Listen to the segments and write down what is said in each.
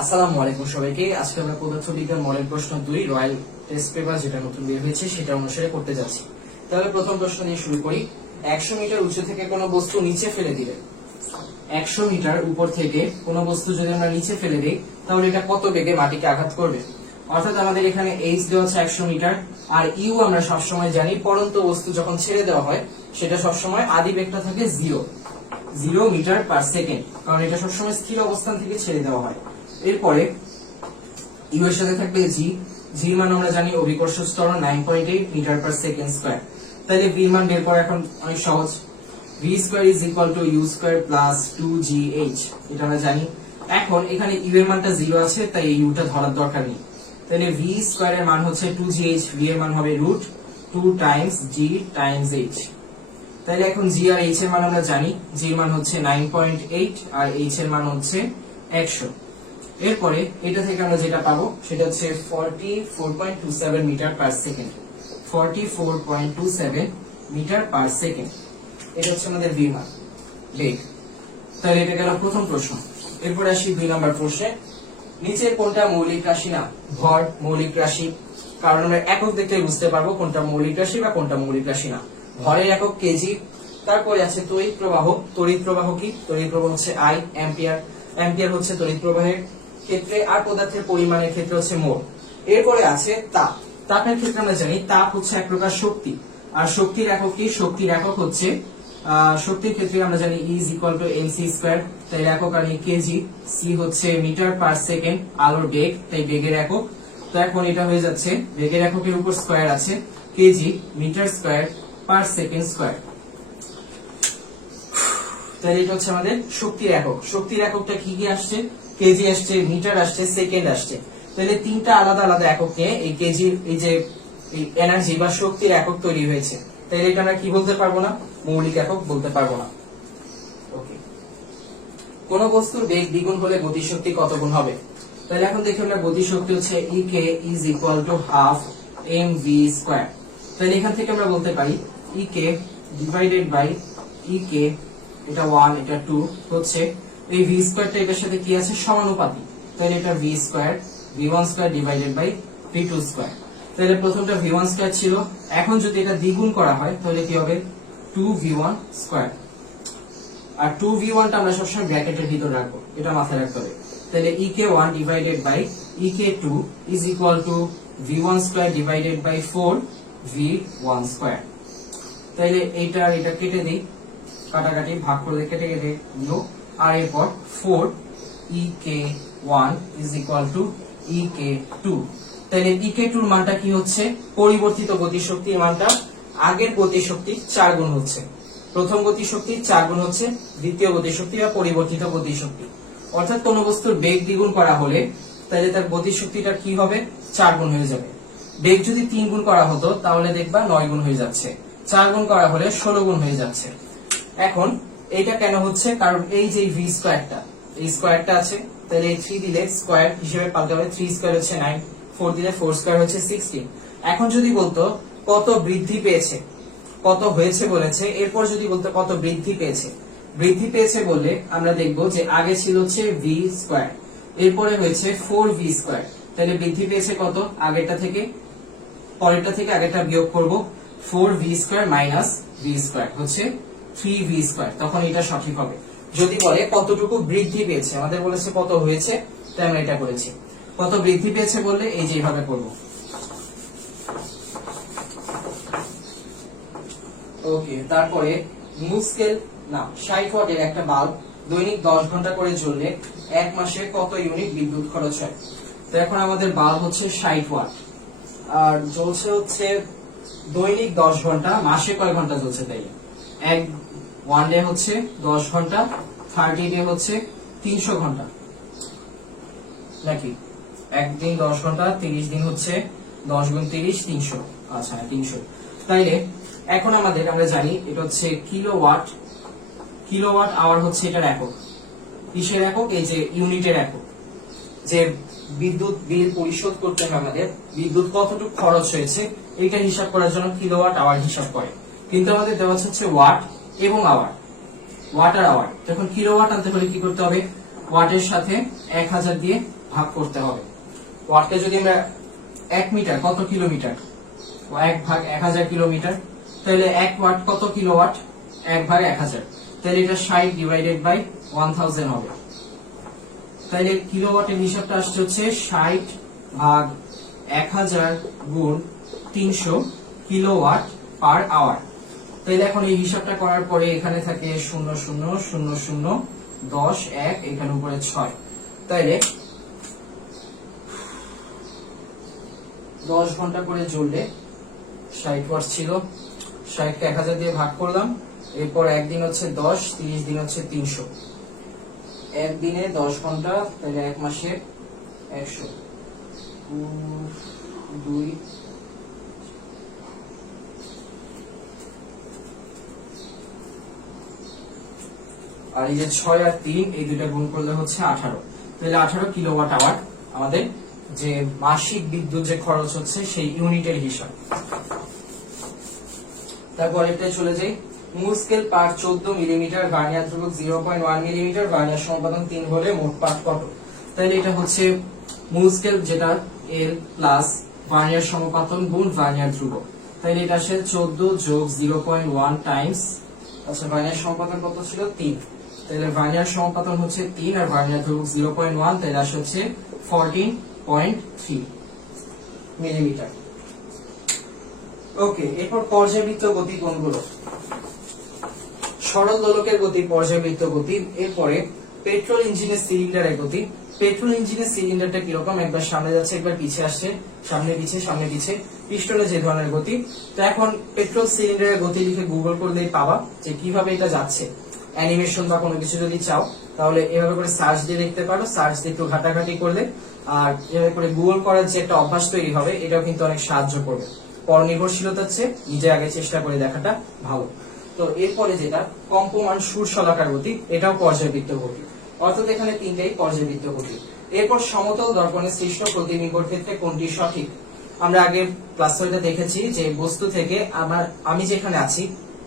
আসসালামু আলাইকুম সবাইকে। আজকে আমরা পদার্থবিজ্ঞান মডেল প্রশ্ন 2 রয়্যাল টেস্ট পেপার যেটা নতুন বের হয়েছে সেটা অনুসারে করতে যাচ্ছি। তাহলে প্রথম প্রশ্ন দিয়ে শুরু করি। 100 মিটার উচ্চ থেকে কোনো বস্তু নিচে ফেলে দিলে, 100 মিটার উপর থেকে কোনো বস্তু যদি আমরা নিচে ফেলে দিই তাহলে এটা কত বেগে মাটিকে আঘাত করবে। অর্থাৎ আমাদের এখানে h দেওয়া আছে 100 মিটার, আর u আমরা সবসময় জানি পড়ন্ত বস্তু যখন ছেড়ে দেওয়া হয় সেটা সবসময় আদি বেগটা থাকে 0 মিটার পার সেকেন্ড, কারণ এটা সবসময় স্থির অবস্থান থেকে ছেড়ে দেওয়া হয়। এরপরে ইউ এর সাথে থাকবে জি, জি মান আমরা জানি অভিকর্ষ ত্বরণ 9.8 মিটার পার সেকেন্ড স্কয়ার। তাহলে ভি মান বের করা এখন অনেক সহজ। V square is equal to u square plus 2gh, এটা আমরা জানি। এখন এখানে ইউ এর মানটা 0 আছে তাই এই ইউটা ধরার দরকার নেই। তাহলে ভি স্কয়ার এর মান হচ্ছে 2gh, ভি এর মান হবে √2 টাইমস জি টাইমস h। তাহলে এখন জি আর h এর মান আমরা জানি, জি এর মান হচ্ছে 9.8 আর h এর মান হচ্ছে 100। এরপরে এটা থেকে আমরা যেটা পাবো সেটা হচ্ছে 44.27 metre per second, 44.27 metre per second. এটা হচ্ছে আমাদের ভি মান, বেগ। তাহলে এটা গেল প্রথম প্রশ্ন। এরপরে আসি 2 নম্বর প্রশ্নে। নিচের কোনটা মৌলিক রাশি না? ভর মৌলিক রাশি, কারণ আমরা একক দেখলে বুঝতে পারবো কোনটা মৌলিক রাশি বা কোনটা মৌলিক রাশি না। ভরের একক কেজি। তারপরে আছে তড়িৎ প্রবাহ। তড়িৎ প্রবাহ কি? তড়িৎ প্রবাহ হচ্ছে আই, অ্যাম্পিয়ার। অ্যাম্পিয়ার হচ্ছে তড়িৎ প্রবাহের ক্ষেত্রে, আর পদার্থের পরিমাণের ক্ষেত্রে হচ্ছে মোল। এরপরে আছে তাপ। তাপের ক্ষেত্রে আমরা জানি তাপ হচ্ছে এক প্রকার শক্তি, আর শক্তির একক কি? শক্তির একক হচ্ছে শক্তির ক্ষেত্রে আমরা জানি E is equal to mc², তাই একক আনি কেজি। সি হচ্ছে মিটার পার সেকেন্ড, আলোর বেগ তাই বেগের একক। তো এখন এটা হয়ে যাচ্ছে বেগের এককের উপর স্কয়ার আছে, KG metre square per second square. তাহলে এটা হচ্ছে আমাদের শক্তির একক। শক্তির এককটা কি কি আসছে? কেজি আসছে, মিটার আসছে, সেকেন্ড আসছে। তাহলে তিনটা আলাদা আলাদা একক নিয়ে এই কেজির এই যে এনার্জি বা শক্তির একক তৈরি হয়েছে। তাহলে এটা আমরা কি বলতে পারবো না? মৌলিক একক বলতে পারবো না। ওকে, কোন বস্তুর বেগ দ্বিগুণ হলে গতিশক্তি কত গুণ হবে? তাহলে এখন দেখি আমরা গতিশক্তি হচ্ছে ek is equal to half mv²। তাহলে এখান থেকে আমরা বলতে পারি ek ডিভাইডেড বাই ek, এটা 1 এটা 2 হচ্ছে এই v স্কয়ারটা এটার সাথে কি আছে? সমানুপাতিক। তাহলে এটা v square v1 square divided by v2 square. তাহলে প্রথমটা v1 স্কয়ার ছিল, এখন যদি এটা দ্বিগুণ করা হয় তাহলে কি হবে? 2v1 square. আর 2v1 টা আমরা সবসময় ব্র্যাকেটের ভিতর রাখবো, এটা মাথায় রাখতে হবে। তাহলে ek1 divided by ek2 is equal to v1 square divided by 4v1 square. তাহলে এইটা আর এটা কেটে দেই, কাটাকাটি ভাগ করে কেটে কেটে নিও। আর এরপর 4 ek1 is equal two ek2। তাহলে ek2 এর মানটা কি হচ্ছে? পরিবর্তিত গতিশক্তির মানটা আগের গতিশক্তির 4 গুণ হচ্ছে। প্রথম গতিশক্তির 4 গুণ হচ্ছে দ্বিতীয় গতিশক্তি বা পরিবর্তিত গতিশক্তি। অর্থাৎ কোন বস্তুর বেগ দ্বিগুণ করা হলে তাহলে তার গতিশক্তিটা কি হবে? 4 গুণ হয়ে যাবে। বেগ যদি 3 গুণ করা হতো তাহলে দেখবা 9 গুণ হয়ে যাচ্ছে, 4 গুণ করা হলে 16 গুণ হয়ে যাচ্ছে। এখন এইটা কেন হচ্ছে? কারণ এই যে ভি স্কয়ারটা, এই স্কয়ারটা আছে, তাহলে এই 3 দিলে স্কয়ার হিসেবে পাল্টে হবে। 3 স্কয়ার হচ্ছে 9, 4 দিলে 4 স্কয়ার হচ্ছে 16। এখন যদি বলতো কত বৃদ্ধি পেয়েছে, কত হয়েছে বলেছে, এরপর যদি বলতো কত বৃদ্ধি পেয়েছে, বৃদ্ধি পেয়েছে বললে আমরা দেখবো যে আগে ছিল হচ্ছে ভি স্কয়ার, এরপরে হয়েছে 4v স্কয়ার। তাহলে বৃদ্ধি পেয়েছে কত? আগেরটা থেকে পরেরটা থেকে আগেরটা বিয়োগ করব, 4v square minus v square হচ্ছে 3v স্কয়ার। তখন এটা সঠিক হবে। যদি বলে কতটুকু বৃদ্ধি পেয়েছে, আমাদের বলেছে কত হয়েছে, তাই আমরা এটা করেছি। কত বৃদ্ধি পেয়েছে বললে এই যে এইভাবে করব। ওকে, তারপরে মুস্কেল না 60 ওয়াটের একটা বাল্ব দৈনিক 10 ঘন্টা করে জ্বললে 1 মাসে কত ইউনিট বিদ্যুৎ খরচ হয়? তো এখন আমাদের বাল্ব হচ্ছে 60 ওয়াট আর জ্বলছে হচ্ছে দৈনিক 10 ঘন্টা, মাসে কয় ঘন্টা জ্বলছে? তাই এক ওয়ান ডে হচ্ছে 10 ঘন্টা, 30 ডে হচ্ছে 300 ঘন্টা নাকি? একদিন 10 ঘন্টা, 30 দিন হচ্ছে 10 গুণ 30 300। আচ্ছা 300। তাইলে এখন আমাদের আমরা জানি এটা হচ্ছে কিলোওয়াট, কিলোওয়াট আওয়ার হচ্ছে এটার একক। কিসের একক? এই যে ইউনিটের একক। যে বিদ্যুৎ বিল পরিশোধ করতে হবে আমাদের, বিদ্যুৎ কতটুকু খরচ হয়েছে এটা হিসাব করার জন্য কিলোওয়াট আওয়ার হিসাব করে। কিন্তু আমাদের দেওয়া হচ্ছে ওয়াট এবং আওয়ার, ওয়াট আর আওয়ার। যখন কিলোওয়াট আনতে হলে কি করতে হবে? ওয়াটের সাথে 1000 দিয়ে ভাগ করতে হবে। ওয়াটকে যদি আমরা 1 মিটার কত কিলোমিটার, 1 ভাগ 1000 কিলোমিটার, তাহলে 1 ওয়াট কত কিলোওয়াট, 1 ভাগ 1000, তাহলে এটা 60 ডিভাইডেড বাই 1000 হবে। তাহলে কিলোওয়াটের হিসাবটা আসছে হচ্ছে 60 ভাগ 1000 গুণ 300 কিলোওয়াট পার আওয়ার। তাহলে এখন এই হিসাবটা করার পরে এখানে থাকে 0 0 0 0 10 1, এখানে উপরে 6, তাইলে 10 ঘন্টা করে জ্বললে 60 ওয়াট ছিল, 60 কে 1000 দিয়ে ভাগ করলাম, এরপর একদিন হচ্ছে 10, 30 দিন হচ্ছে 300, একদিনে 10 ঘন্টা, তাহলে এক মাসে 100, 2 আর এই যে 6 আর 3 এই দুইটা গুণ করলে হচ্ছে 18, তাহলে 18 কিলোওয়াট আওয়ার আমাদের যে মাসিক বিদ্যুৎ যে খরচ হচ্ছে সেই ইউনিটের হিসাব। তারপর এটাই চলে যাই, মূল স্কেল পার্ট 14 মিলিমিটার, ভার্নিয়ার ধ্রুবক 0.1 মিলিমিটার, ভার্নিয়ার সমাপতন 3 হলে মোট পার্ট কত? তাহলে এটা হচ্ছে মূল স্কেল যেটা L প্লাস ভার্নিয়ার সমাপতন গুণ ভার্নিয়ার ধ্রুবক, তাহলে এটা আসে 14 যোগ 0.1 টাইমস, আচ্ছা ভার্নিয়ার সমাপতন কত ছিল 3, তাহলে ভার্নিয়ার সমাপতন হচ্ছে 3 আর ভার্নিয়ার ধ্রুবক 0.1, তাহলে আসে হচ্ছে 14.3 মিলিমিটার। ওকে, এরপর পর্যাবৃত্ত গতি কোনগুলো? সরল দোলকের গতি পর্যাবৃত্ত গতি। এরপরে পেট্রোল ইঞ্জিনের সিলিন্ডারের গতি। পেট্রোল ইঞ্জিনের সিলিন্ডারটা কিরকম, একবার সামনে যাচ্ছে একবার পিছে আসছে, সামনে পিছে সামনে পিছে, পিস্টনে যে ধরনের গতি। তো এখন পেট্রোল সিলিন্ডারের গতি লিখে গুগল করলেই পাবা যে কিভাবে এটা যাচ্ছে। অ্যানিমেশন বা কোনো কিছু যদি চাও তাহলে এভাবে করে সার্চ দিয়ে দেখতে পারো, সার্চ দিয়ে একটু ঘাটাঘাটি করলে আর এভাবে করে গুগল করার যে একটা অভ্যাস তৈরি হবে, এটাও কিন্তু অনেক সাহায্য করবে। পরনির্ভরশীলতার চেয়ে নিজে আগে চেষ্টা করে দেখাটা ভালো। তো এরপরে যেটা কম্পমান সুর শলাকার গতি, এটাও পর্যাবৃত্ত গতি, অর্থাৎ এখানে তিনটাই পর্যাবৃত্ত গতি। এরপর সমতল দর্পণে সৃষ্ট প্রতিবিম্বর ক্ষেত্রে কোনটি সঠিক? আমরা আগে ক্লাস 6তে দেখেছি যে বস্তু থেকে আমি যেখানে আছি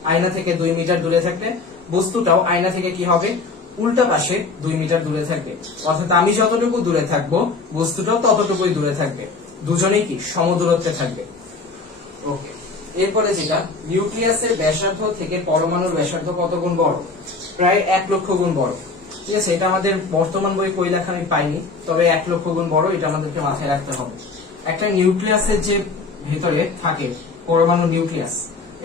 আয়না থেকে 2 মিটার দূরে থাকলে বস্তুটাও আয়না থেকে কি হবে, উল্টা পাশে 2 মিটার দূরে থাকবে, অর্থাৎ আমি যতটুকু দূরে থাকবো বস্তুটাও ততটুকুই দূরে থাকবে, দুজনেই কি সমদূরত্বে থাকবে। ওকে, এরপরে যেটা নিউক্লিয়াসের ব্যাসার্ধ থেকে পরমাণুর ব্যাসার্ধ কত গুণ বড়? প্রায় 1 লক্ষ গুণ বড়। ঠিক আছে, এটা আমাদের বর্তমান বই কই লেখা আমি পাইনি, তবে 1 লক্ষ গুণ বড়, এটা আমাদেরকে মাথায় রাখতে হবে। একটা নিউক্লিয়াসের যে ভেতরে থাকে পরমাণু নিউক্লিয়াস,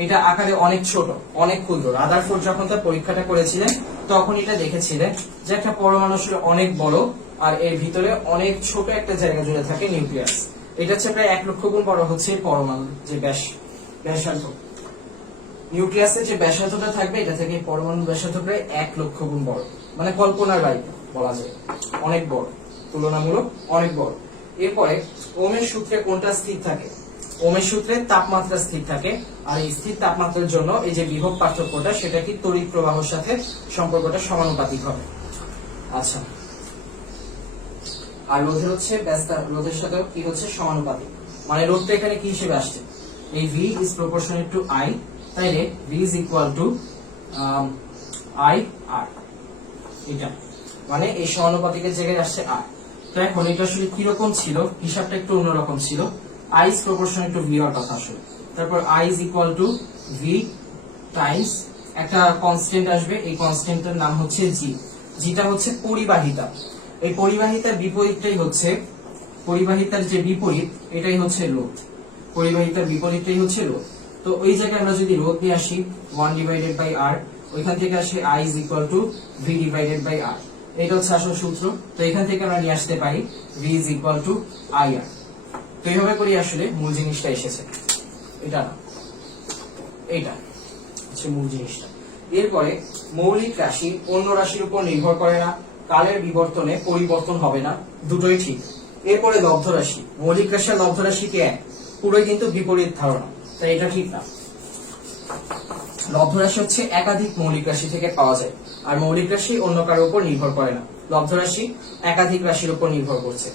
এটা আকারে অনেক ছোট, অনেক ক্ষুদ্র। রাদারফোর্ড যখন তার পরীক্ষাটা করেছিলেন তখন এটা দেখেছিলেন যে একটা পরমাণু আসলে অনেক বড় আর এর ভিতরে অনেক ছোট একটা জায়গা জুড়ে থাকে নিউক্লিয়াস। এটা হচ্ছে প্রায় 1 লক্ষ গুণ বড় হচ্ছে পরমাণুর যে ব্যাসার্ধ। নিউক্লিয়াসের যে ব্যাসার্ধটা থাকবে এটা থেকে পরমাণু ব্যাসার্ধ প্রায় 1 লক্ষ গুণ বড়, মানে কল্পনার বাইরে বলা যায়, অনেক বড়, তুলনামূলক অনেক বড়। এরপরে ওমের সূত্রে কোনটা স্থির থাকে? ওমের সূত্রে তাপমাত্রা স্থির থাকে, আর এই স্থির তাপমাত্রার জন্য এই যে বিভব পার্থক্যটা সেটা কি তড়িৎ প্রবাহের সাথে সম্পর্কটা সমানুপাতিক হবে। আচ্ছা, আর রোধের হচ্ছে রোধের সাথে কি হচ্ছে সমানুপাতিক, মানে রোধটা এখানে কি হিসেবে আসছে, এই V is proportionate to I, তাইলে V is equal to I R, এটা মানে এই সমানুপাতিকের জায়গায় আসছে R। তো এখন এটা আসলে কিরকম ছিল, হিসাবটা একটু অন্যরকম ছিল। I is proportionate to V এর কথা আসলে, তারপর I is equal to V Times একটা কনস্ট্যান্ট আসবে, এই কনস্ট্যান্টের নাম হচ্ছে G, যেটা হচ্ছে পরিবাহিতা। এই পরিবাহিতার বিপরীতটাই হচ্ছে, পরিবাহিতার যে বিপরীত এটাই হচ্ছে রোধ, পরিবাহিতার বিপরীতটাই হচ্ছে রোধ। তো ওই জায়গায় আমরা যদি রোধ নিয়ে আসি 1 ডিভাইডেড বাই R, ওইখান থেকে আসে I is equal to V divided by R, এটা হচ্ছে আসল সূত্র। তো এখান থেকে আমরা নিয়ে আসতে পারি V is equal to IR। তো এইভাবে করি আসলে মূল জিনিসটা এসেছে, এটা না, এটা হচ্ছে মূল জিনিসটা। এরপরে মৌলিক রাশি অন্য রাশির উপর নির্ভর করে না, কালের বিবর্তনে পরিবর্তন হবে না, দুটোই ঠিক। এরপরে লব্ধ রাশি, মৌলিক রাশি আর লব্ধ রাশি কি এক? পুরোই কিন্তু বিপরীত ধারণা, তাই এটা ঠিক না। লব্ধ রাশি হচ্ছে একাধিক মৌলিক রাশি থেকে পাওয়া যায়, আর মৌলিক রাশি অন্য কারোর উপর নির্ভর করে না, লব্ধ রাশি একাধিক রাশির উপর নির্ভর করছে।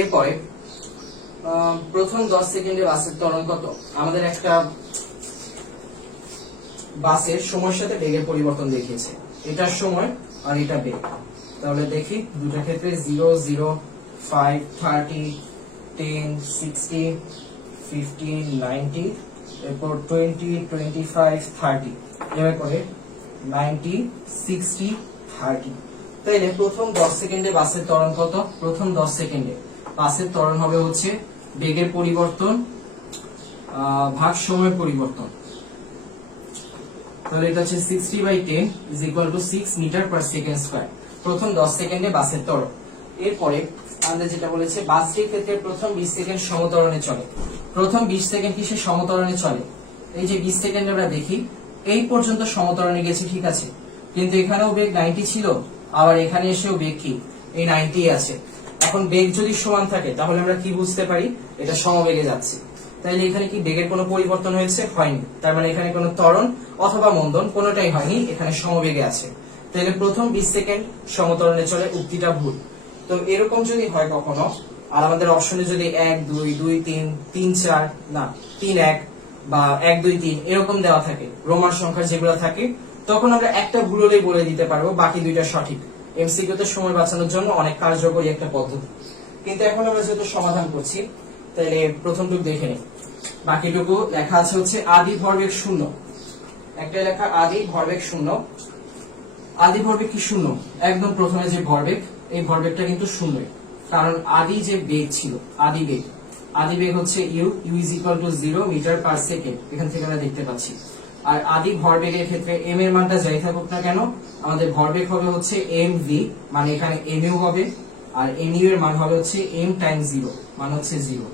এরপরে প্রথম 10 সেকেন্ডে বাসের ত্বরণ কত? আমাদের একটা বাসের সময়ের সাথে বেগের পরিবর্তন দেখিয়েছে, এটার সময় আর এটা বেগ। তাহলে দেখি দুটো ক্ষেত্রে 0 0 5 30 10 60 15 90 এরপর 20 25 30 এভাবে করে 90 60 30। তাইলে প্রথম 10 সেকেন্ডে বাসের ত্বরণ কত? প্রথম 10 সেকেন্ডে বাসের ত্বরণ হবে হচ্ছে বেগের পরিবর্তন ভাগ সময়ের পরিবর্তন। তাহলে এটা হচ্ছে 60/10 is equal to 6 metre per second square. প্রথম 10 সেকেন্ডে বাসের ত্বরণ। এরপরে আমাদের যেটা বলেছে বাসটির ক্ষেত্রে প্রথম 20 সেকেন্ড সমত্বরণে চলে। প্রথম 20 সেকেন্ড কিসে সমত্বরণে চলে? এই যে 20 সেকেন্ড আমরা দেখি এই পর্যন্ত সমত্বরণে গেছে, ঠিক আছে, কিন্তু এখানেও বেগ 90 ছিল, আবার এখানে এসেও বেগ কি এই 90 আছে। এখন বেগ যদি সমান থাকে তাহলে আমরা কি বুঝতে পারি? এটা সমবেগে যাচ্ছে। তাইলে এখানে কি বেগের কোনো পরিবর্তন হয়েছে? হয়নি। তার মানে এখানে কোনো ত্বরণ অথবা মন্দন কোনোটাই হয়নি, এখানে সমবেগে আছে। তাহলে প্রথম 20 সেকেন্ড সমত্বরণে চলে, উক্তিটা ভুল। তো এরকম যদি হয় কখনো, আর আমাদের অপশনে যদি 1 2 2 3 3 4 না 3 1 বা 1 2 3 এরকম দেওয়া থাকে, রোমান সংখ্যা যেগুলো থাকে, তখন আমরা একটা ভুল হলেই বলে দিতে পারবো বাকি দুইটা সঠিক। এমসিকিউ তে সময় বাঁচানোর জন্য অনেক কার্যকরী একটা পদ্ধতি। কিন্তু এখন আমরা যেহেতু সমাধান করছি, তাহলে প্রথমটুকু দেখে নিই। বাকিটুকু লেখা আছে হচ্ছে আদি ভরবেগ শূন্য। একটা লেখা আদি ভরবেগ শূন্য। আদি ভরবেগ কি শূন্য? একদম প্রথমে যে ভরবেগ, এই ভরবেগটা কিন্তু শূন্যই, কারণ আদি যে বেগ ছিল, আদি বেগ হচ্ছে u is equal to 0 metre per second, এখান থেকে আমরা দেখতে পাচ্ছি। আর আদি ভরবেগের ক্ষেত্রে এম এর মানটা যাই থাকুক না কেন, আমাদের ভরবেগ হবে হচ্ছে এম ভি, মানে এখানে এম ইউ হবে, আর এম ইউ এর মান হবে হচ্ছে এম টাইমস 0, মান হচ্ছে 0।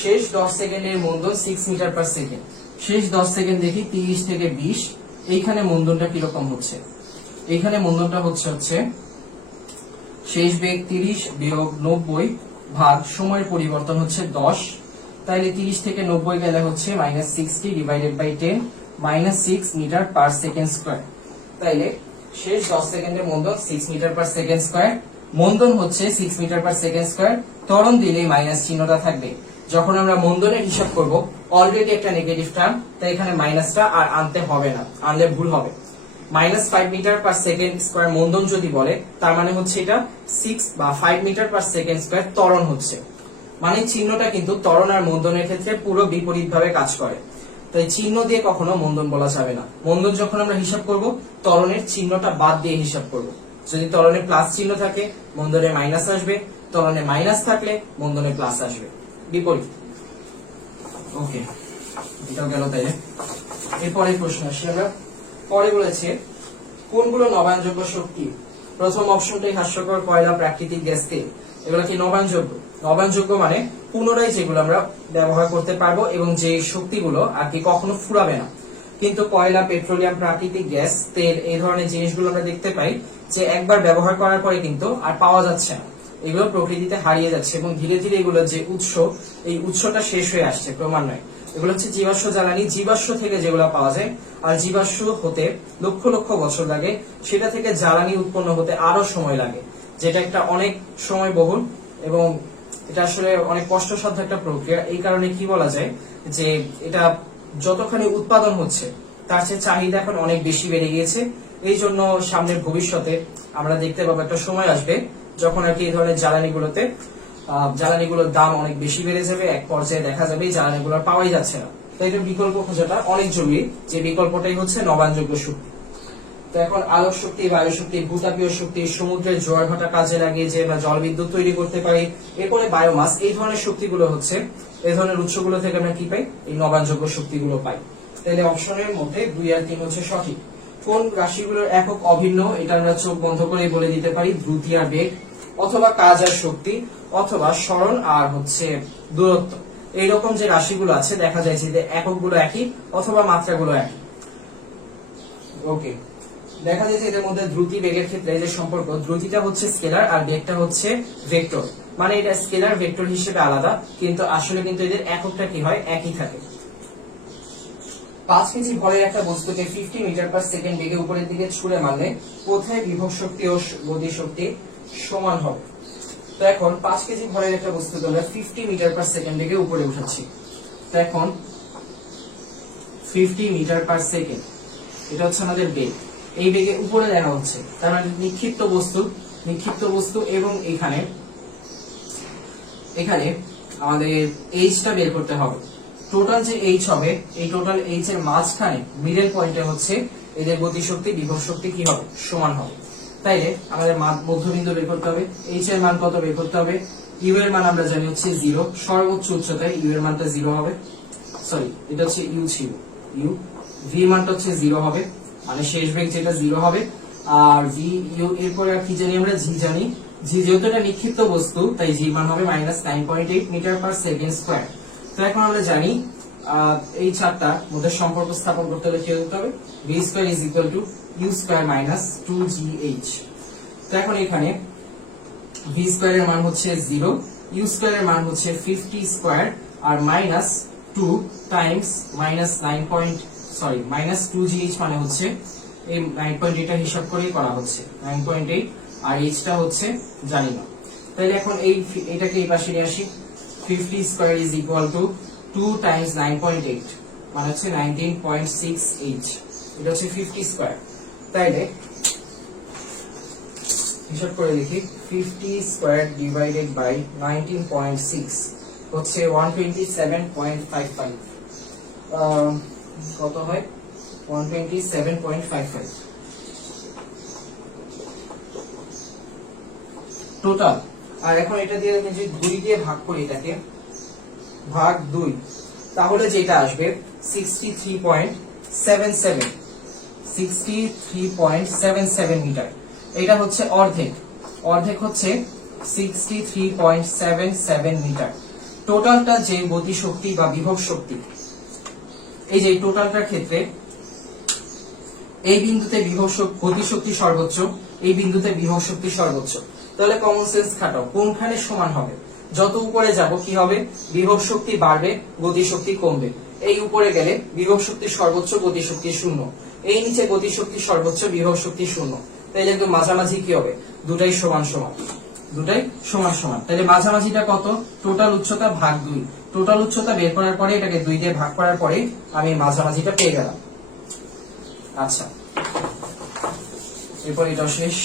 শেষ 10 সেকেন্ডের মন্দন 6 মিটার পার সেকেন্ড। শেষ 10 সেকেন্ড দেখি 30 থেকে 20, এইখানে মন্দনটা কিরকম হচ্ছে? এইখানে মন্দনটা হচ্ছে শেষ বেগ 30 বিয়োগ 90 ভাগ সময়ের পরিবর্তন হচ্ছে 10। তাইলে 30 থেকে 90 গেলে হচ্ছে -60 divided by 10 -6 metre per second square. তাইলে শেষ 10 সেকেন্ডের মন্দন 6 মিটার পার সেকেন্ড স্কয়ার। মন্দন হচ্ছে 6 মিটার পার সেকেন্ড স্কয়ার। ত্বরণ দিলে মাইনাস চিহ্নটা থাকবে। যখন আমরা মন্দনের হিসাব করব, অলরেডি একটা নেগেটিভ টার্ম, তাই এখানে মাইনাসটা আর আনতে হবে না, আনলে ভুল হবে। -5 মিটার পার সেকেন্ড স্কয়ার মন্দন যদি বলে, তার মানে হচ্ছে এটা 6 বা 5 মিটার পার সেকেন্ড স্কয়ার ত্বরণ হচ্ছে। মানে চিহ্নটা কিন্তু ত্বরণ আর মন্দনের ক্ষেত্রে পুরো বিপরীত ভাবে কাজ করে। তাই চিহ্ন দিয়ে কখনো মন্দন বলা যাবে না। মন্দন যখন আমরা হিসাব করব, ত্বরণের চিহ্নটা বাদ দিয়ে হিসাব করব। যদি ত্বরণে প্লাস চিহ্ন থাকে, মন্দনে মাইনাস আসবে, ত্বরণে মাইনাস থাকলে মন্দনে প্লাস আসবে, বিপরীত। ওকে, এটাও গেল। তাইলে এরপরে প্রশ্ন আসি আমরা। পরে বলেছে কোনগুলো নবায়নযোগ্য শক্তি? প্রথম অপশনটাই হাস্যকর, কয়লা, প্রাকৃতিক গ্যাস, তেল। এগুলো কি নবায়নযোগ্য? নবায়নযোগ্য মানে পুনরায় যেগুলো আমরা ব্যবহার করতে পারবো এবং যে শক্তিগুলো আর কি কখনো ফুরাবে না। কিন্তু কয়লা, পেট্রোলিয়াম, প্রাকৃতিক গ্যাস, তেল, এই ধরনের জিনিসগুলো আমরা দেখতে পাই যে একবার ব্যবহার করার পরে কিন্তু আর পাওয়া যাচ্ছে না, এগুলো প্রকৃতিতে হারিয়ে যাচ্ছে এবং ধীরে ধীরে এগুলো যে উৎস, এই উৎসটা শেষ হয়ে আসছে ক্রমান্বয়ে। এগুলো হচ্ছে জীবাশ্ম জ্বালানি। জীবাশ্ম থেকে যেগুলো পাওয়া যায়, আর জীবাশ্ম হতে লক্ষ লক্ষ বছর লাগে, সেটা থেকে জ্বালানি উৎপন্ন হতে আরো সময় লাগে, যেটা একটা অনেক সময় বহুল এবং এটা আসলে অনেক কষ্টসাধ্য একটা প্রক্রিয়া। এই কারণে কি বলা যায় যে এটা যতখানি উৎপাদন হচ্ছে তার চেয়ে চাহিদা এখন অনেক বেশি বেড়ে গিয়েছে। এই জন্য সামনের ভবিষ্যতে আমরা দেখতে পাবো একটা সময় আসবে যখন আর কি এই ধরনের জ্বালানিগুলোর দাম অনেক বেশি বেড়ে যাবে, এক পর্যায়ে দেখা যাবে জ্বালানিগুলো পাওয়াই যাচ্ছে না। তাই এটার বিকল্প খোঁজাটা অনেক জরুরি, যে বিকল্পটাই হচ্ছে নবায়নযোগ্য শক্তি। তো এখন আলোক শক্তি, বায়ু শক্তি, ভূতাপীয় শক্তি, সমুদ্রের জোয়ার ভাটা কাজে লাগিয়ে যে আমরা জল বিদ্যুৎ তৈরি করতে পারি, এরপরে বায়োমাস, এই ধরনের শক্তিগুলো হচ্ছে, এই ধরনের উৎসগুলো থেকে আমরা কি পাই? এই নবায়নযোগ্য শক্তিগুলো পাই। তাহলে অপশনের মধ্যে 2 আর 3 হচ্ছে সঠিক। কোন রাশিগুলোর একক অভিন্ন? এটা আমরা চোখ বন্ধ করে বলে দিতে পারি, দ্রুতি আর বেগ, অথবা কাজ আর শক্তি, অথবা স্মরণ আর হচ্ছে দূরত্ব। এইরকম যে রাশিগুলো আছে দেখা যায় যে এককগুলো একই অথবা মাত্রাগুলো একই। ওকে, দেখা যায় যে এদের মধ্যে দ্রুতি বেগের ক্ষেত্রে যে সম্পর্ক, দ্রুতিটা হচ্ছে স্কেলার আর বেগটা হচ্ছে ভেক্টর, মানে এটা স্কেলার ভেক্টর হিসেবে আলাদা, কিন্তু আসলে কিন্তু এদের এককটা কি হয়? একই থাকে। 5 কেজি ভরের একটা বস্তুকে 50 মিটার পার সেকেন্ড বেগে উপরের দিকে ছুড়ে মারলে কোথায় বিভব শক্তি ও গতি শক্তি সমান হবে? তো এখন 5 কেজি ভরের একটা বস্তুকে আমরা 50 মিটার পার সেকেন্ড বেগে উপরে উঠাচ্ছি। তো এখন 50 মিটার পার সেকেন্ড, এটা হচ্ছে আমাদের বেগ। এই বেগে উপরে দেখা হচ্ছে, তার মানে নিক্ষিপ্ত বস্তু এবং এখানে আমাদের এইচটা বের করতে হবে। টোটাল যে এইচ হবে, এই টোটাল এইচ এর মাঝখানে মিডল পয়েন্টে হচ্ছে এদের গতিশক্তি বিভব শক্তি কি হবে, সমান হবে। তাইলে আমাদের মধ্যবিন্দু বের করতে হবে। এইচ এর মান কত বের করতে হবে? ইউ এর মান আমরা জানি হচ্ছে 0, সর্বোচ্চ উচ্চতায় ইউ এর মানটা 0 হবে, সরি এটা হচ্ছে ইউ ছিল, ইউ ভি মানটা হচ্ছে 0 হবে, মানে শেষ বেগ যেটা 0 হবে। আর ভি ইউ এরপরে আর কি জানি আমরা, জি জানি, জি যেহেতু এটা নিক্ষিপ্ত বস্তু তাই জি মান হবে -9.8 মিটার পার সেকেন্ড স্কয়ার। তো এখন আমরা জানি এই চারটার মধ্যে সম্পর্ক স্থাপন করতে হলে কি করতে হবে, v square is equal to u square minus 2gh। তো এখন এখানে v স্কয়ার এর মান হচ্ছে 0, ইউ স্কয়ার এর মান হচ্ছে 50 স্কয়ার, আর মাইনাস 2 টাইমস -2gh মানে হচ্ছে এই 9.8 টা হিসাব করেই করা হচ্ছে 9.8, আর h টা হচ্ছে জানি না। তাহলে এখন এটাকে এই পাশে নিয়ে আসি, 50 square is equal two 2 Times 9.8 মানে হচ্ছে 19.6h, এটা হচ্ছে 50 স্কয়ার। তাইলে হিসাব করে লিখি, 50 স্কয়ার ডিভাইডেড বাই 19.6 হচ্ছে 127.55, কত হয় 127.55 টোটাল। আর এখন এটা দিয়ে যদি 2 দিয়ে ভাগ করি, এটাকে ভাগ 2, তাহলে যেটা আসবে 63.77 মিটার। এটা হচ্ছে অর্ধেক হচ্ছে 63.77 মিটার। টোটালটা যে গতি শক্তি বা বিভব শক্তি, এই যে টোটালটার ক্ষেত্রে এই বিন্দুতে গতি শক্তি সর্বোচ্চ, এই বিন্দুতে বিভব শক্তি সর্বোচ্চ। তাহলে কমন সেন্স খাটাও, কোনখানে সমান হবে? যত উপরে যাব কি হবে, বিভব শক্তি বাড়বে, গতি শক্তি কমবে। এই উপরে গেলে বিভব শক্তি সর্বোচ্চ, গতি শক্তি শূন্য। এই নিচে গতি শক্তি সর্বোচ্চ, বিভব শক্তি শূন্য। তাইলে একদম মাঝামাঝি কি হবে, দুটাই সমান সমান। তাহলে মাঝামাঝিটা কত, টোটাল উচ্চতা ভাগ 2। টোটাল উচ্চতা বের করার পরে এটাকে 2 দিয়ে ভাগ করার পরে আমি মাঝামাঝিটা পেয়ে গেলাম। আচ্ছা, এরপর এটা শেষ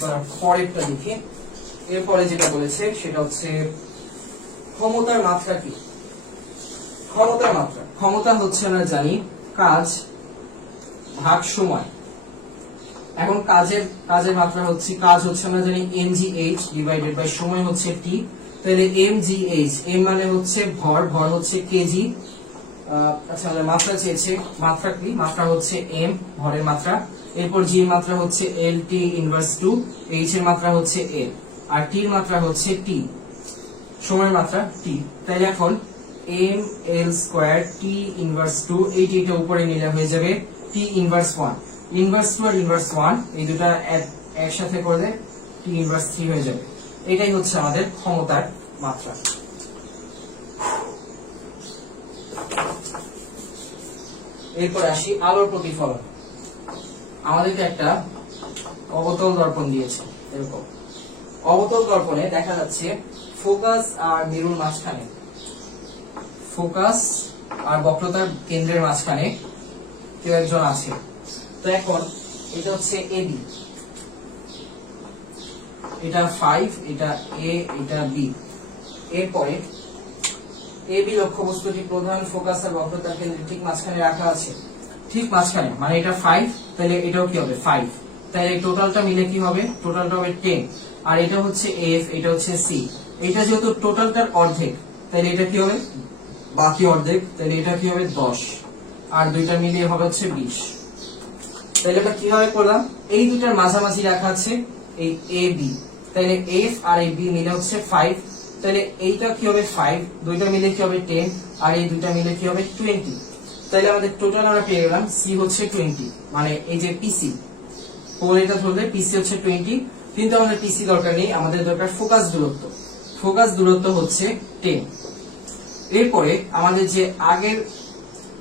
করার পরেরটা দেখি। এরপরে যেটা বলেছে সেটা হচ্ছে ক্ষমতার মাত্রা কি। ক্ষমতা হচ্ছে আমরা জানি কাজ ভাগ সময়। এখন কাজের মাত্রা হচ্ছে, কাজ হচ্ছে আমরা জানি mgh ডিভাইডেড বাই সময় হচ্ছে t। তাহলে mgh, m মানে হচ্ছে ভর হচ্ছে কেজি। আচ্ছা, আমাদের মাত্রা চেয়েছে, মাত্রা কি, মাত্রা হচ্ছে m, ভরের মাত্রা। এরপর g এর মাত্রা হচ্ছে l t ইনভার্স 2, h এর মাত্রা হচ্ছে l, আর t এর মাত্রা হচ্ছে t, সময়ের মাত্রা t। তাহলে এখন m l square t inverse 2, এই t টা উপরে নিলে হয়ে যাবে t ইনভার্স 1, ইনভার্স 2 আর ইনভার্স 1 এই দুটো একসাথে করলে t ইনভার্স 3 হয়ে যাবে। এটাই হচ্ছে আমাদের ক্ষমতার মাত্রা। এরপর আসি আলোর প্রতিফলন। আমাদেরকে একটা অবতল দর্পণ দিয়েছে, এরকম অবতল দর্পণে দেখা যাচ্ছে ফোকাস আর মেরুর মাঝখানে, ফোকাস আর বক্রতার কেন্দ্রের মাঝখানে কেউ একজন আছে। তো এখন এটা হচ্ছে এবি, এটা 5, এটা এ, এটা বি। এরপরে এবি লক্ষ্যবস্তুটি প্রধান ফোকাস আর বক্রতার কেন্দ্রের ঠিক মাঝখানে রাখা আছে, ঠিক মাঝখানে, মানে এটা 5, তাহলে এটাও কি হবে 5। তাহলে টোটালটা মিলে কি হবে, টোটালটা হবে 10। আর এটা হচ্ছে এফ, এটা হচ্ছে সি। এটা যেহেতু টোটালটার অর্ধেক, তাহলে এটা কি হবে বাকি অর্ধেক, তাহলে এটা কি হবে 10, আর দুইটা মিলিয়ে হবে হচ্ছে 20। তাহলে আমরা কিভাবে করলাম, এই দুইটার মাঝামাঝি রাখা আছে এই এ বি, তাহলে এফ আর এই বি মিলে হচ্ছে 5। তাহলে এইটা কি হবে 5, দুইটা মিলে কি হবে 10, আর এই দুইটা মিলে কি হবে 20। তাহলে আমাদের টোটাল আমরা পেয়ে গেলাম সি হচ্ছে 20, মানে এই যে পিসি, এটা ধরলে পিসি হচ্ছে 20, কিন্তু আমাদের পিসি দরকার নেই, আমাদের দরকার ফোকাস দূরত্ব। ফোকাস দূরত্ব হচ্ছে 10। এরপরে আমাদের যে আগের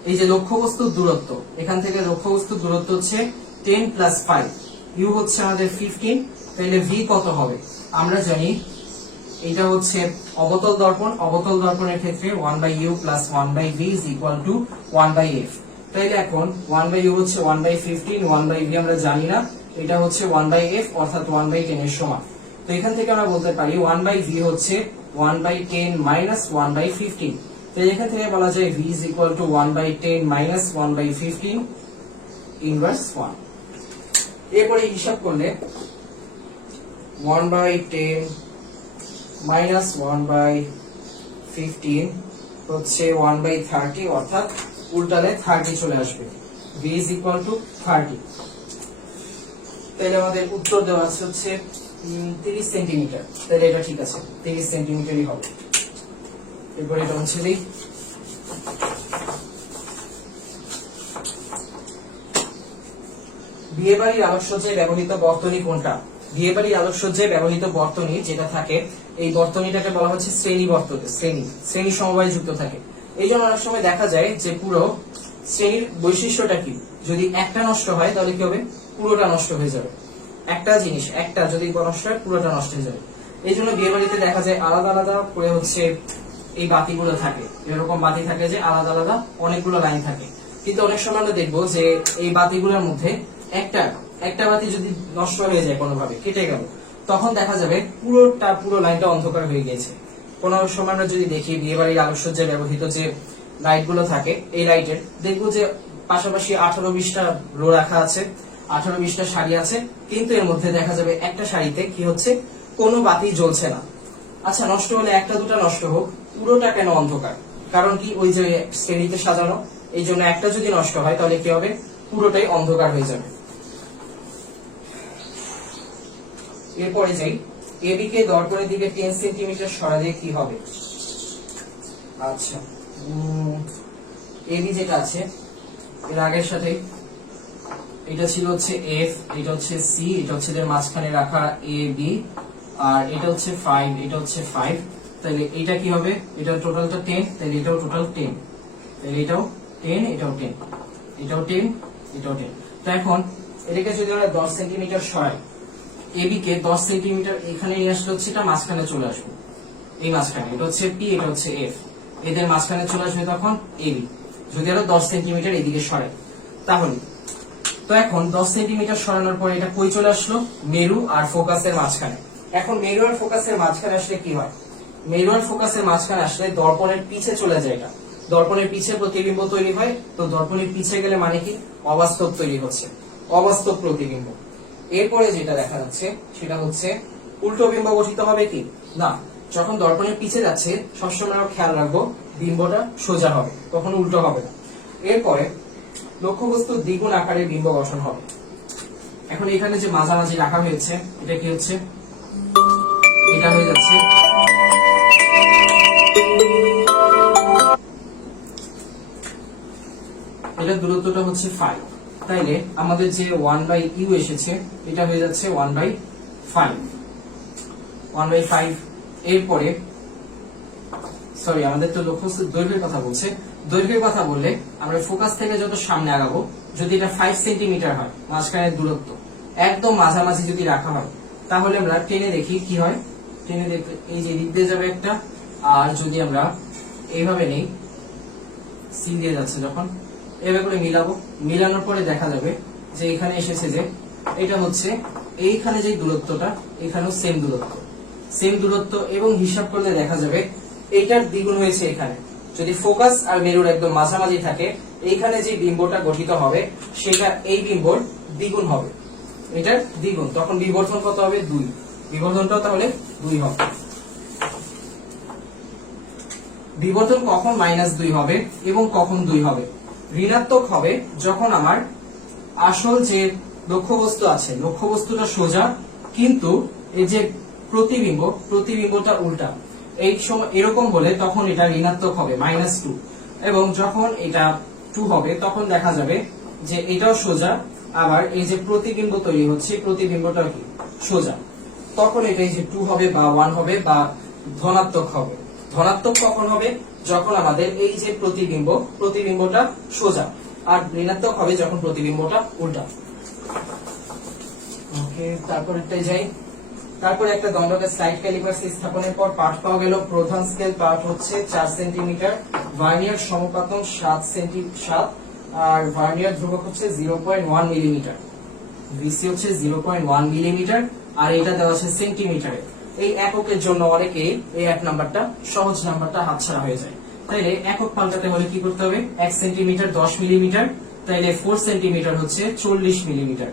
এই যে লক্ষ্যবস্তুর দূরত্ব, এখান থেকে লক্ষ্যবস্তুর দূরত্ব হচ্ছে 10 প্লাস 5, ইউ হচ্ছে আমাদের 15। তাহলে ভি কত হবে, আমরা জানি এটা হচ্ছে অবতল দর্পণের ক্ষেত্রে 1/u plus 1/v is equal two 1/f। তাইলে এখন 1/u হচ্ছে 1/15, 1/v আমরা জানি না, এটা হচ্ছে 1/f অর্থাৎ 1/10 এর সমান। তো এখান থেকে আমরা বলতে পারি 1/v হচ্ছে 1/10 মাইনাস 1/15। তো এখান থেকে বলা যায় v is equal to 1/10 minus 1/15 inverse 1। এরপরে হিসাব করলে 1/10 মাইনাস 1/15 হচ্ছে 1/30 অর্থাৎ উল্টালে 30 চলে আসবে। v is equal to 30। তাহলে আমাদের উত্তর দেওয়া আছে হচ্ছে 30 সেন্টিমিটার। তাহলে এটা ঠিক আছে, 30 সেন্টিমিটারই হবে। এরপর এটা মুছে দিই। বিয়েবাড়ির আলোকসজ্জায় ব্যবহৃত বর্তনী কোনটা? বিয়েবাড়ির আলোকসজ্জায় ব্যবহৃত বর্তনী যেটা থাকে, এই বর্তনীটাকে বলা হচ্ছে শ্রেণী বর্তনী। শ্রেণী সমবায় যুক্ত থাকে। এই জন্য অনেক সময় দেখা যায় যে পুরো শ্রেণীর বৈশিষ্ট্যটা কি, যদি একটা নষ্ট হয় তাহলে কি হবে, পুরোটা নষ্ট হয়ে যাবে। একটা জিনিস একটা যদি নষ্ট হয় পুরোটা নষ্ট হয়ে যাবে। এই জন্য বিয়ে বাড়িতে দেখা যায় আলাদা আলাদা করে হচ্ছে এই বাতিগুলো থাকে, এরকম বাতি থাকে যে আলাদা আলাদা অনেকগুলো লাইন থাকে। কিন্তু অনেক সময় আমরা দেখবো যে এই বাতিগুলোর মধ্যে একটা বাতি যদি নষ্ট হয়ে যায় কোনোভাবে কেটে গেল, তখন দেখা যাবে পুরো লাইনটা অন্ধকার হয়ে গিয়েছে। কোন সময় আমরা যদি দেখি বিয়ে বাড়ির আলোকসজ্জায় ব্যবহৃত যে লাইট গুলো থাকে, এই লাইটের দেখবো যে পাশাপাশি 18-20টা রো রাখা আছে, 18-20টা শাড়ি আছে, কিন্তু এর মধ্যে দেখা যাবে একটা শাড়িতে কি হচ্ছে, কোনো বাতি জ্বলছে না। আচ্ছা, নষ্ট হলে একটা দুটা নষ্ট হোক, পুরোটা কেন অন্ধকার? কারণ কি, ওই যে শ্রেণীতে সাজানো, এই জন্য একটা যদি নষ্ট হয় তাহলে কি হবে, পুরোটাই অন্ধকার হয়ে যাবে। এরপরে যাই, এবি কে দর্পণের দিকে 10 সেন্টিমিটার সরালে কি হবে? আচ্ছা, এবি যেটা আছে এর আগের সাথে এটা ছিল হচ্ছে এফ, এটা হচ্ছে সি, এটা হচ্ছে এর মাঝখানে রাখা এ বি, আর এটা হচ্ছে 5, এটা হচ্ছে 5। তাহলে এটা কি হবে, এটা টোটালটা 10, তাহলে এটাও টোটাল 10, তাহলে এটাও 10, এটাও 10, এটাও 10, এটাও 10। তো এখন এটাকে যদি আমরা 10 সেন্টিমিটার সরাই, এবি কে 10 সেন্টিমিটার এখানে নিয়ে আসলে হচ্ছে এটা মাঝখানে চলে আসবে, এই মাঝখানে এটা হচ্ছে পি, এটা হচ্ছে এফ, এদের মাঝখানে চলে আসবে তখন এবি। যদি আরো 10 সেন্টিমিটার এদিকে সরাই তাহলে, তো এখন 10 সেন্টিমিটার সরানোর পরে এটা কই চলে আসলো, মেরু আর ফোকাসের মাঝখানে। এখন মেরু আর ফোকাসের মাঝখানে আসলে কি হয়, মেরু আর ফোকাসের মাঝখানে আসলে দর্পণের পিছে চলে যায়। এটা দর্পণের পিছে প্রতিবিম্ব তৈরি হয়। তো দর্পণের পিছে গেলে মানে কি, অবাস্তব তৈরি হচ্ছে, অবাস্তব প্রতিবিম্ব। এরপরে যেটা দেখা যাচ্ছে সেটা হচ্ছে উল্টো বিম্ব গঠিত হবে কি না। যখন দর্পণের পিছে যাচ্ছে সবসময় আমরা খেয়াল রাখবো বিম্বটা সোজা হবে, কখনো উল্টো হবে না। এরপরে লক্ষ্যবস্তু দ্বিগুণ আকারে বিম্ব গঠন হবে। এখন এখানে যে মাঝামাঝি রাখা হয়েছে এটা কি হচ্ছে, এটা হয়ে যাচ্ছে এটা দূরত্বটা হচ্ছে 5। তাইলে আমাদের যে 1/u এসেছে এটা হয়ে যাচ্ছে 1/5। এরপরে সরি, আমাদের তো লক্ষ্যবস্তু দৈর্ঘ্যের কথা বলছে। দৈর্ঘ্যের কথা বললে আমরা ফোকাস থেকে যত সামনে আগাবো, যদি এটা 5 সেন্টিমিটার হয় মাঝখানের দূরত্ব, একদম মাঝামাঝি যদি রাখা হয়, তাহলে আমরা টেনে দেখি কি হয়। টেনে দেখতে এই যে দিক দিয়ে যাবে একটা, আর যদি আমরা এইভাবে নেই, সি দিয়ে যাচ্ছে যখন, এভাবে করে মিলানোর পরে দেখা যাবে যে এখানে এসেছে যে এটা হচ্ছে এইখানে যে দূরত্বটা, এখানেও সেম দূরত্ব এবং হিসাব করলে দেখা যাবে এইটার দ্বিগুণ হয়েছে এখানে। যদি ফোকাস আর মেরুর একদম মাঝামাঝি থাকে, এইখানে যে বিম্বটা গঠিত হবে সেটা এই বিম্বর দ্বিগুণ হবে, এটার দ্বিগুণ। তখন বিবর্ধন কত হবে, 2। বিবর্ধনটাও তাহলে 2 হবে। বিবর্ধন কখন -2 হবে এবং কখন 2 হবে? ঋণাত্মক হবে যখন আমার আসল যে লক্ষ্যবস্তু আছে, লক্ষ্যবস্তুটা সোজা কিন্তু এই যে প্রতিবিম্বটা উল্টা, এই সময় এরকম হলে তখন এটা ঋণাত্মক হবে -2। এবং যখন এটা 2 হবে তখন দেখা যাবে যে এটাও সোজা, আবার এই যে প্রতিবিম্ব তৈরি হচ্ছে প্রতিবিম্বটা কি সোজা, তখন এটা এই যে 2 হবে বা 1 হবে বা ধনাত্মক হবে। ধনাত্মক কখন হবে, যখন আমাদের এই যে প্রতিবিম্বটা সোজা, আর ঋণাত্মক হবে যখন প্রতিবিম্বটা উল্টা। ওকে, তারপরেরটাই যাই। তারপরে একটা দণ্ডকের স্লাইড ক্যালিপার স্থাপনের পর পাঠ পাওয়া গেল। প্রধান স্কেল পাঠ হচ্ছে 4 সেন্টিমিটার, ভার্নিয়ার সমপাতন 7, আর ভার্নিয়ার ধ্রুবক হচ্ছে 0.1 মিলিমিটার, ভিসি হচ্ছে 0.1 মিলিমিটার, আর এটা দেওয়া আছে সেন্টিমিটারে। এই এককের জন্য অনেকে এই 1 নাম্বারটা সহজ নাম্বারটা হাতছাড়া হয়ে যায়। তাইলে একক পাল্টাতে হলে কি করতে হবে, 1 সেন্টিমিটার 10 মিলিমিটার, তাইলে 4 সেন্টিমিটার হচ্ছে 40 মিলিমিটার।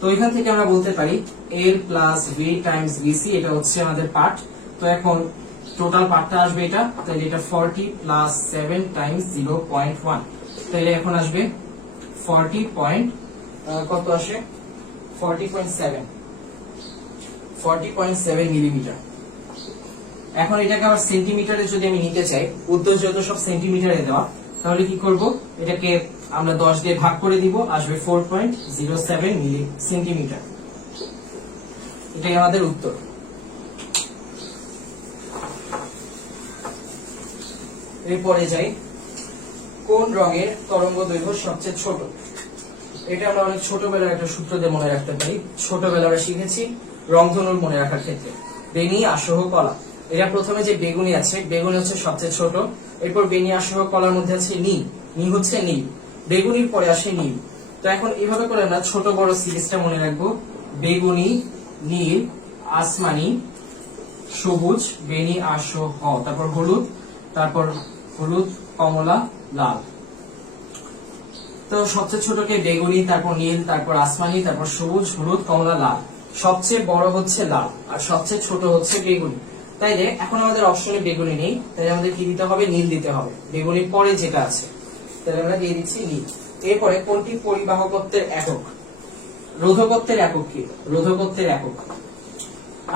তো এখান থেকে আমরা বলতে পারি L plus V Times VC, এটা হচ্ছে আমাদের পার্ট। তো এখন টোটাল পার্টটা আসবে এটা, তাহলে এটা 40 প্লাস 7 টাইমস 0.1, তাহলে এখন আসবে 40 পয়েন্ট কত আসে 40.7 মিলিমিটার। এখন এটাকে আবার সেন্টিমিটারে যদি আমি নিতে চাই, উত্তর যত সব সেন্টিমিটারে দেওয়া, তাহলে কি করব, এটাকে আমরা 10 দিয়ে ভাগ করে দিব, আসবে 4.07 মিলি সেন্টিমিটার। এটাই আমাদের উত্তর। এরপরে যাই, কোন রঙের তরঙ্গ দৈর্ঘ্য সবচেয়ে ছোট? এটা আমরা অনেক ছোটবেলার একটা সূত্র দিয়ে মনে রাখতে পারি। ছোটবেলা আমরা শিখেছি রংধনুর মনে রাখার ক্ষেত্রে, বেনি আসহ কলা। এটা প্রথমে যে বেগুনি আছে, বেগুনি হচ্ছে সবচেয়ে ছোট, এরপর বেনি আসহ কলার মধ্যে আছে নীল, নীল হচ্ছে নীল, বেগুনির পরে আসে নীল। তো এখন এইভাবে করে আমরা ছোট বড় সিরিজটা মনে রাখবো, বেগুনি, নীল, আসমানি, সবুজ, বেনি আসহ, তারপর হলুদ, তারপর হলুদ, কমলা, লাল। তো সবচেয়ে ছোটকে বেগুনি, তারপর নীল, তারপর আসমানি, তারপর সবুজ, হলুদ, কমলা, লাল। সবচেয়ে বড় হচ্ছে লাল, আর সবচেয়ে ছোট হচ্ছে বেগুনি। তাইলে এখন আমাদের অপশনে বেগুনি নেই, তাই আমাদের কি দিতে হবে, নীল দিতে হবে। বেগুনির পরে যেটা আছে, তাহলে আমরা দিয়ে দিচ্ছি নীল। এরপরে কোনটি পরিবাহকত্বের একক? রোধকত্বের একক কি? রোধকত্বের একক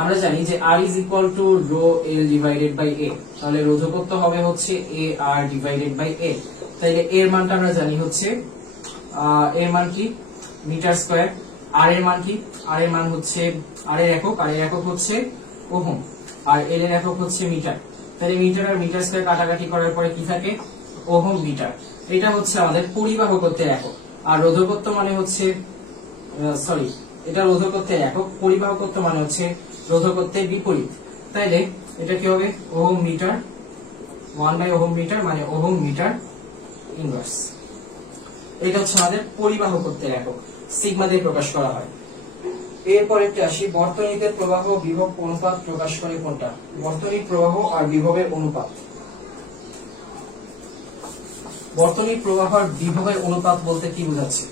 আমরা জানি যে R is equal to rho L divided by A, তাহলে রোধকত্ব হবে হচ্ছে AR divided by A। তাইলে এর মানটা আমরা জানি হচ্ছে এর মান কি, মিটার স্কয়ার। আর এর মান কি, আর এর মান হচ্ছে, আর এর একক হচ্ছে ওহম, আর এল এর একক হচ্ছে মিটার। তাহলে মিটার আর মিটার স্কয়ার কাটাকাটি করার পরে কি থাকে, ওহম মিটার। এটা হচ্ছে আমাদের পরিবাহকত্বের একক। আর রোধকত্ব মানে হচ্ছে এটা রোধকত্বের একক, পরিবাহকত্ব মানে হচ্ছে রোধকত্বের বিপরীত। তাইলে এটা কি হবে, ওহম মিটার, 1/ওহম মিটার মানে ওহম মিটার ইনভার্স। এটা হচ্ছে আমাদের পরিবাহকত্বের একক, সিগমা দিয়ে প্রকাশ করা হয়। এরপর একটা আসি, বর্তনীতে প্রবাহ বিভব অনুপাত প্রকাশ করে কোনটা? বর্তনীর প্রবাহ আর বিভবের অনুপাত। বর্তনীর প্রবাহ আর বিভবের অনুপাত বলতে কি বোঝাচ্ছে?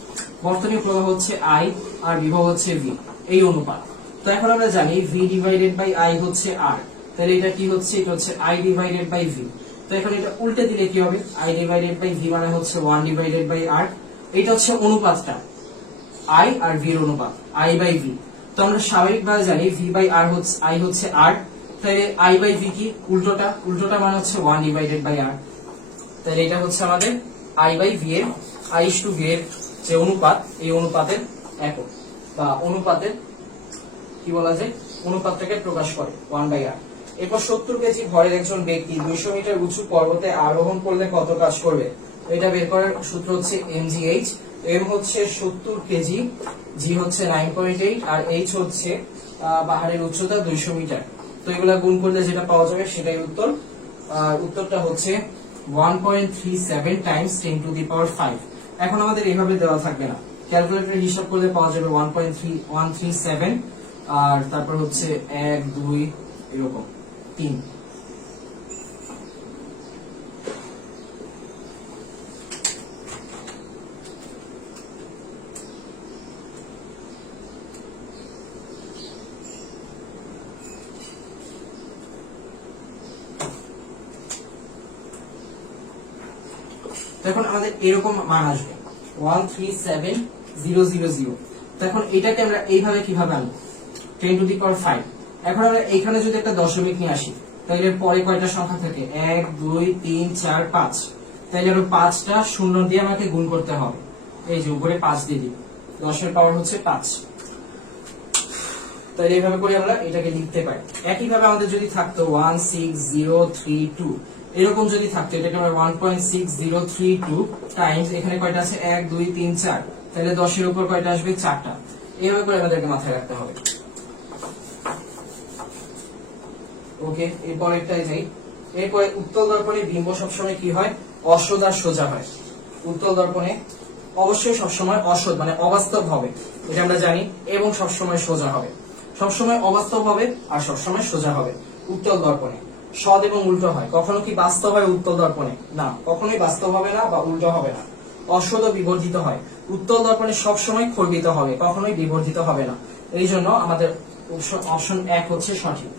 বর্তনীর প্রবাহ হচ্ছে I আর বিভব হচ্ছে V, এই অনুপাত। তো এখন আমরা জানি V ডিভাইডেড বাই I হচ্ছে R, তাহলে এটা কি হচ্ছে, এটা হচ্ছে I ডিভাইডেড বাই V। তো এখন এটা উল্টে দিলে কি হবে, I ডিভাইডেড বাই V মানে হচ্ছে 1 ডিভাইডেড বাই R। এটা হচ্ছে অনুপাতটা, I আর V এর অনুপাত, I বাই V। তো আমরা স্বাভাবিকভাবে জানি V বাই R হচ্ছে I হচ্ছে R, তাহলে I বাই V কি, উল্টোটা মানে হচ্ছে 1 ডিভাইডেড বাই R। তাহলে এটা হচ্ছে আমাদের I বাই V এর, I/V এর যে অনুপাত, এই অনুপাতের একক বা অনুপাতের কি বলা যায়, অনুপাতটাকে প্রকাশ করে 1/R। এরপর 70 কেজি ভরের একজন ব্যক্তি 200 মিটার উঁচু পর্বতে আরোহণ করলে কত কাজ করবে? এটা বের করার সূত্র হচ্ছে mgh। m হচ্ছে 70 কেজি, g হচ্ছে 9.8, আর h হচ্ছে পাহাড়ের উচ্চতা 200 মিটার। তো এগুলা গুণ করলে যেটা পাওয়া যাবে সেটাই উত্তর। উত্তরটা হচ্ছে 1.37 টাইমস 10 টু দি পাওয়ার 5। এখন আমাদের এইভাবে দেওয়া থাকবে না, ক্যালকুলেটরে হিসাব করলে পাওয়া যাবে 1.3137, আর তারপর হচ্ছে 1 2 এরকম 3। এখন আমাদের এরকম মান আসবে 137,000। তখন এটাকে আমরা এইভাবে কিভাবে আনবো, 10 টু দি পাওয়ার 5। এখন আমরা এইখানে যদি একটা দশমিক নিয়ে আসি, তাহলে পরে কয়টা সংখ্যা থাকে, 1 2 3 4 5। তাহলে আরো 5টা শূন্য দিয়ে আমাকে গুণ করতে হবে, এই যে উপরে 5 দিয়ে দিই, 10 এর পাওয়ার হচ্ছে 5। তাহলে এইভাবে করে আমরা এটাকে লিখতে পারি। একইভাবে আমাদের যদি থাকতো 16032, এরকম যদি থাকতো, এটাকে আমরা 1.6032 টাইমস, এখানে কয়টা আছে 1 2 3 4, তাহলে 10 এর উপর কয়টা আসবে, 4টা। এইভাবে করে আমাদেরকে মাথায় রাখতে হবে। ওকে, এরপর একটাই যাই। এরপরে উত্তল দর্পণে বিম্ব সবসময় কি হয়, অসোজা সোজা হয়। উত্তল দর্পণে অবশ্যই সবসময় অসৎ মানে অবাস্তব হবে, এটা আমরা জানি, এবং সবসময় সোজা হবে। সবসময় অবাস্তব হবে আর সবসময় সোজা হবে উত্তল দর্পণে। সৎ এবং উল্টো হয়, কখনো কি বাস্তব হয় উত্তল দর্পণে? না, কখনোই বাস্তব হবে না বা উল্টো হবে না। অসৎ ও বিবর্ধিত হয়, উত্তল দর্পণে সবসময় খর্বিত হবে, কখনোই বিবর্ধিত হবে না। এই জন্য আমাদের অপশন 1 হচ্ছে সঠিক।